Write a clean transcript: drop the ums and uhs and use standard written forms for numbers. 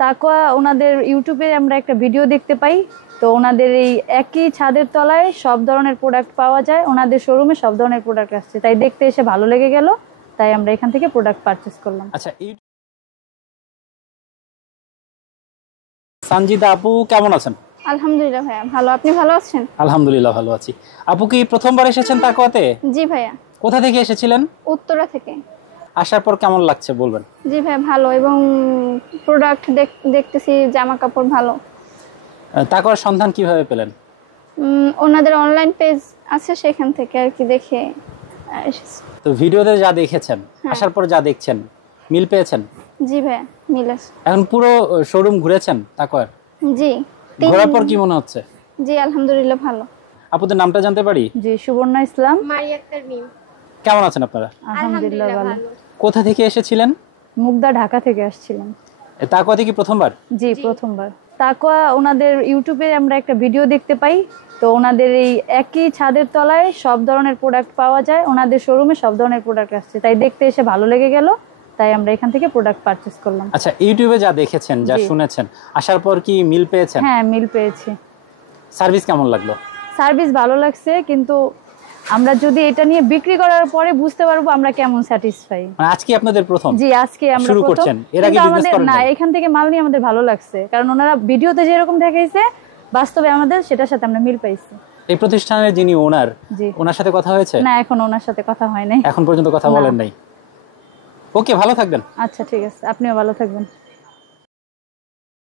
তাকওয়া ওনাদের ইউটিউবে আমরা একটা ভিডিও দেখতে পাই, তো ওনাদের এই একই ছাদের তলায় সব ধরনের প্রোডাক্ট পাওয়া যায়, ওনাদের শোরুমে সব ধরনের প্রোডাক্ট আসছে, তাই দেখতে এসে ভালো লেগে গেল, তাই আমরা এখান থেকে প্রোডাক্ট পারচেজ করলাম। আচ্ছা, সানজিদা আপু কেমন আছেন? আলহামদুলিল্লাহ ভাইয়া ভালো, আপনি ভালো আছেন? আলহামদুলিল্লাহ ভালো আছি। আপু কি প্রথমবার এসেছেন তাকওয়াতে? জি ভাইয়া। কোথা থেকে এসেছিলেন? উত্তরা থেকে। আসার পর কেমন লাগছে বলবেন? জি ভাইয়া ভালো, এবং প্রোডাক্ট দেখতেছি জামা কাপড় ভালো। তাকওয়ার সন্ধান কিভাবে পেলেন? ওনাদের অনলাইন পেজ আছে, সেখান থেকে আর কি দেখে এসেছি। তো ভিডিওতে যা দেখেছেন, আসার পর যা দেখছেন, মিল পেয়েছেন? জি ভাইয়া মিল আছে। এখন পুরো শোরুম ঘুরেছেন তাকওয়ার? জি। ঘোরার পর কি মনে হচ্ছে? জি আলহামদুলিল্লাহ ভালো। আপুদের নামটা জানতে পারি? জি, সুবর্ণা ইসলাম। মারিয়া আক্তার মিম। কেমন আছেন আপনারা? আলহামদুলিল্লাহ ভালো। কোথা থেকে এসেছিলেন? মুগদা, ঢাকা থেকে আসছিলাম। তাকওয়াতে কি প্রথমবার? জি প্রথমবার। তাকওয়া ওনাদের ইউটিউবে আমরা একটা ভিডিও দেখতে পাই, তো ওনাদের এই একই ছাদের তলায় সব ধরনের প্রোডাক্ট পাওয়া যায়, ওনাদের শোরুমে সব ধরনের প্রোডাক্ট আসছে, তাই দেখতে এসে ভালো লেগে গেল, তাই আমরা এখান থেকে প্রোডাক্ট পারচেজ করলাম। আচ্ছা, ইউটিউবে যা দেখেছেন, যা শুনেছেন, আসার পর কি মিল পেয়েছেন? হ্যাঁ মিল পেয়েছি। সার্ভিস কেমন লাগলো? সার্ভিস ভালো লাগছে, কিন্তু আমরা যদি এটা নিয়ে বিক্রি করার পরে বুঝতে পারবো আমরা কেমন স্যাটিসফাই। মানে আজকে আপনাদের প্রথম? জি আজকে আমরা শুরু প্রথম। করছেন, এর আগে বিজনেস করেন না, নাই? এখান থেকে মাল নিয়ে আমাদের ভালো লাগছে, কারণ ওনারা ভিডিওতে যেরকম দেখাইছে বাস্তবে আমাদের সেটার সাথে আমরা মিল পাইছি। এই প্রতিষ্ঠানের যিনি ওনার, জি ওনার সাথে কথা হয়েছে? না, এখন ওনার সাথে কথা হয় নাই। এখন পর্যন্ত কথা বলেন নাই? ওকে, ভালো থাকবেন। আচ্ছা ঠিক আছে, আপনিও ভালো থাকবেন।